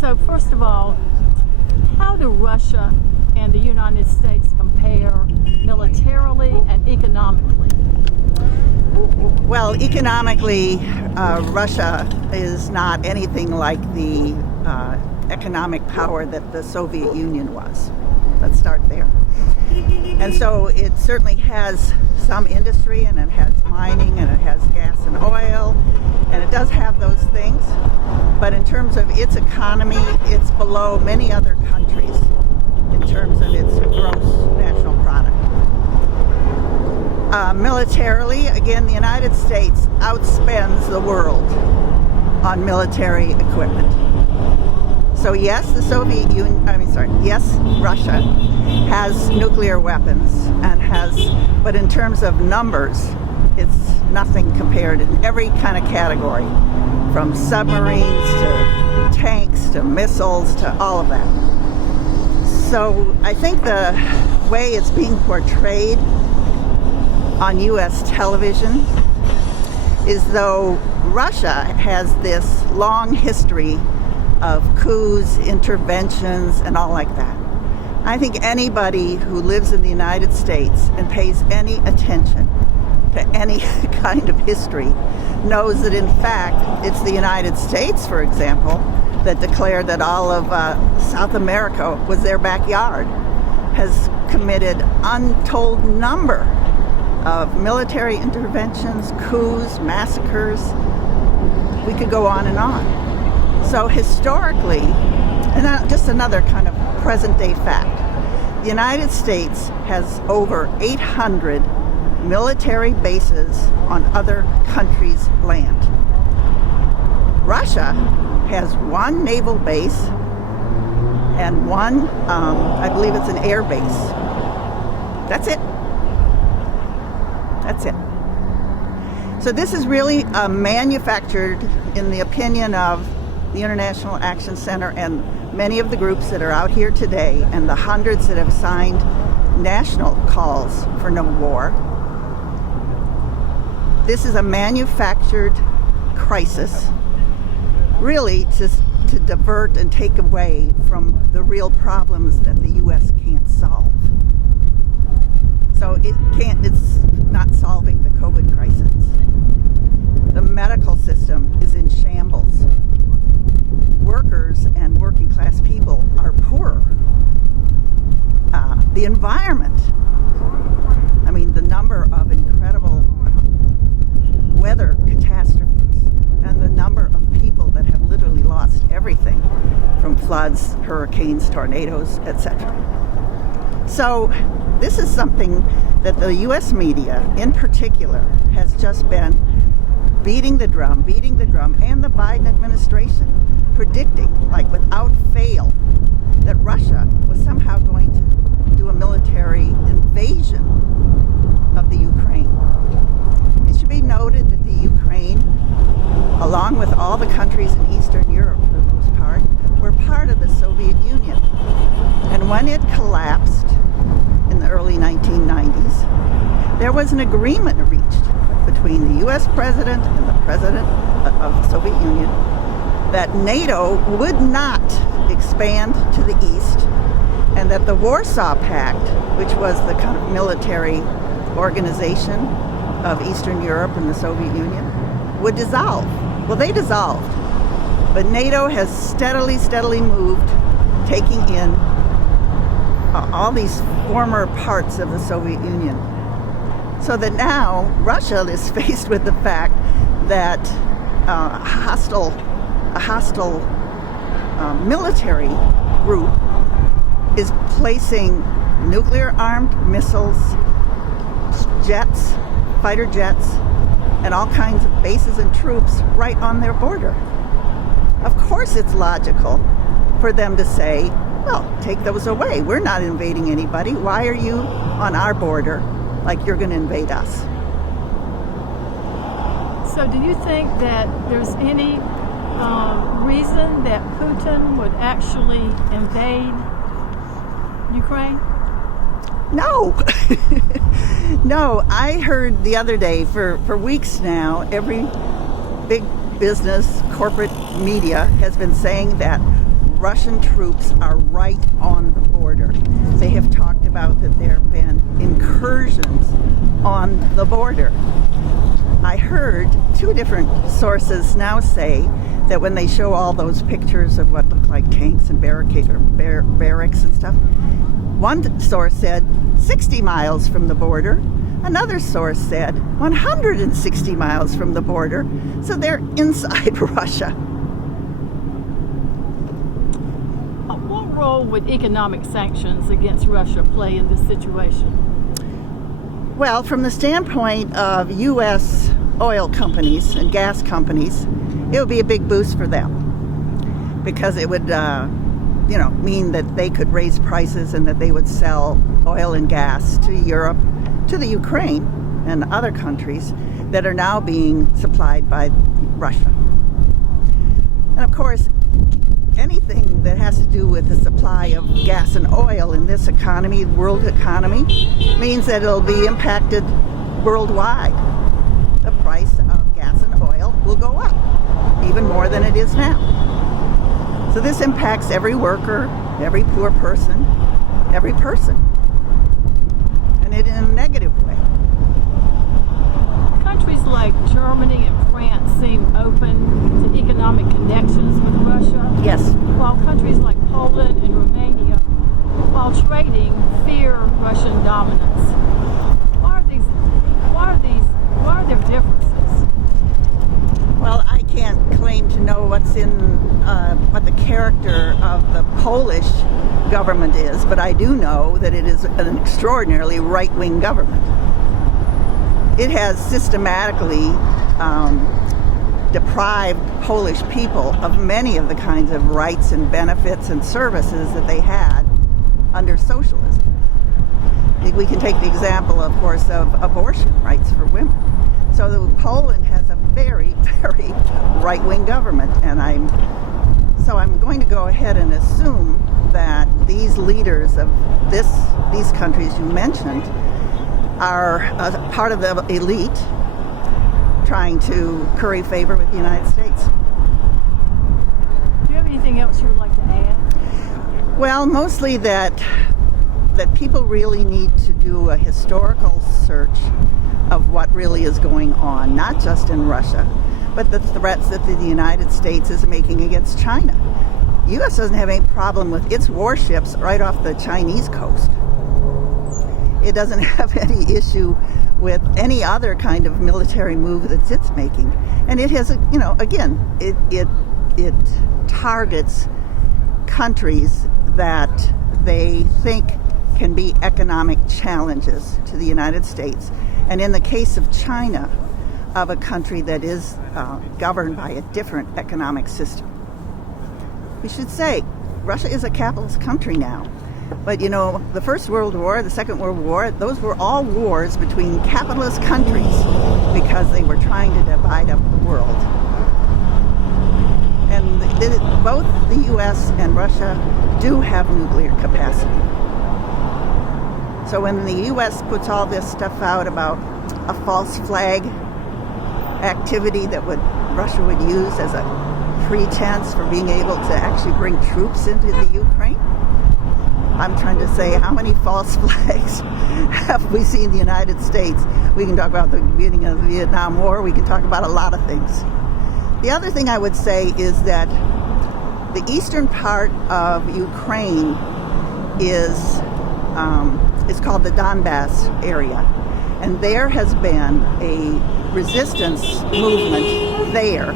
So first of all, how do Russia and the United States compare militarily and economically? Well, economically, Russia is not anything like the economic power that the Soviet Union was. Let's start there. And so it certainly has some industry, and it has mining, and it has gas and oil, and it does have those things. But in terms of its economy, it's below many other countries in terms of its gross national product. Militarily, again, the United States outspends the world on military equipment. So yes, yes, Russia has nuclear weapons but in terms of numbers, it's nothing compared in every kind of category, from submarines to tanks to missiles to all of that. So I think the way it's being portrayed on U.S. television is though Russia has this long history of coups, interventions, and all like that. I think anybody who lives in the United States and pays any attention to any kind of history knows that in fact it's the United States, for example, that declared that all of South America was their backyard, has committed untold number of military interventions, coups, massacres. We could go on and on. So historically, and just another kind of present-day fact, the United States has over 800 military bases on other countries' land. Russia has one naval base and one, I believe it's an air base. That's it. That's it. So this is really manufactured, in the opinion of the International Action Center and many of the groups that are out here today, and the hundreds that have signed national calls for no war. This is a manufactured crisis, really to divert and take away from the real problems that the U.S. can't solve. So it's not solving the COVID crisis. The medical system is in shambles. Workers and working class people are poorer. The environment, I mean, the number of incredible weather catastrophes and the number of people that have literally lost everything from floods, hurricanes, tornadoes, etc. So this is something that the U.S. media in particular has just been beating the drum, and the Biden administration predicting, like without fail, that Russia was somehow going to do a military invasion of the Ukraine. It should be noted that the Ukraine, along with all the countries in Eastern Europe for the most part, were part of the Soviet Union. And when it collapsed in the early 1990s, there was an agreement reached between the U.S. president and the president of the Soviet Union that NATO would not expand to the east, and that the Warsaw Pact, which was the kind of military organization of Eastern Europe and the Soviet Union, would dissolve. Well, they dissolved, but NATO has steadily moved, taking in all these former parts of the Soviet Union. So that now Russia is faced with the fact that a hostile military group is placing nuclear-armed missiles, jets, fighter jets, and all kinds of bases and troops right on their border. Of course it's logical for them to say, well, take those away. We're not invading anybody. Why are you on our border like you're going to invade us? So do you think that there's any reason that Putin would actually invade Ukraine? No. No, I heard the other day, for weeks now, every big business, corporate media has been saying that Russian troops are right on the border. They have talked about that there have been incursions on the border. I heard two different sources now say that when they show all those pictures of what look like tanks and barracks and stuff, one source said 60 miles from the border. Another source said 160 miles from the border. So they're inside Russia. What role would economic sanctions against Russia play in this situation? Well, from the standpoint of U.S. oil companies and gas companies, it would be a big boost for them because it would, mean that they could raise prices and that they would sell oil and gas to Europe, to the Ukraine and other countries that are now being supplied by Russia. And of course, anything that has to do with the supply of gas and oil in this economy, world economy, means that it'll be impacted worldwide. The price of gas and oil will go up, even more than it is now. So this impacts every worker, every poor person, every person. And it in a negative way. Countries like Germany and France seem open to economic connections with Russia. Yes. While countries like Poland and Romania, while trading, fear Russian dominance. Why are there differences? Well, I can't claim to know what the character of the Polish government is, but I do know that it is an extraordinarily right-wing government. It has systematically deprived Polish people of many of the kinds of rights and benefits and services that they had under socialism. We can take the example, of course, of abortion rights for women. So Poland has a very, very right-wing government, and I'm going to go ahead and assume that these leaders of these countries you mentioned are part of the elite trying to curry favor with the United States. Do you have anything else you would like to add? Well, mostly that people really need to do a historical search of what really is going on, not just in Russia, but the threats that the United States is making against China. The U.S. doesn't have any problem with its warships right off the Chinese coast. It doesn't have any issue with any other kind of military move that it's making. And it has, again, it targets countries that they think can be economic challenges to the United States. And in the case of China, of a country that is governed by a different economic system. We should say, Russia is a capitalist country now. But the First World War, the Second World War, those were all wars between capitalist countries because they were trying to divide up the world. And both the U.S. and Russia do have nuclear capacity. So when the U.S. puts all this stuff out about a false flag activity that Russia would use as a pretense for being able to actually bring troops into the Ukraine, I'm trying to say, how many false flags have we seen in the United States? We can talk about the beginning of the Vietnam War. We can talk about a lot of things. The other thing I would say is that the eastern part of Ukraine is called the Donbass area. And there has been a resistance movement there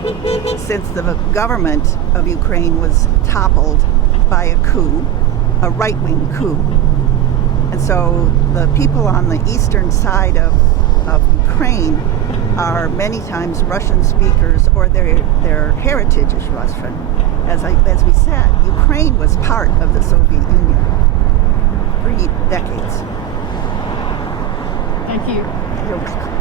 since the government of Ukraine was toppled by a coup, a right-wing coup. And so the people on the eastern side of Ukraine are many times Russian speakers, or their heritage is Russian. As we said, Ukraine was part of the Soviet Union for decades. Thank you. You're welcome.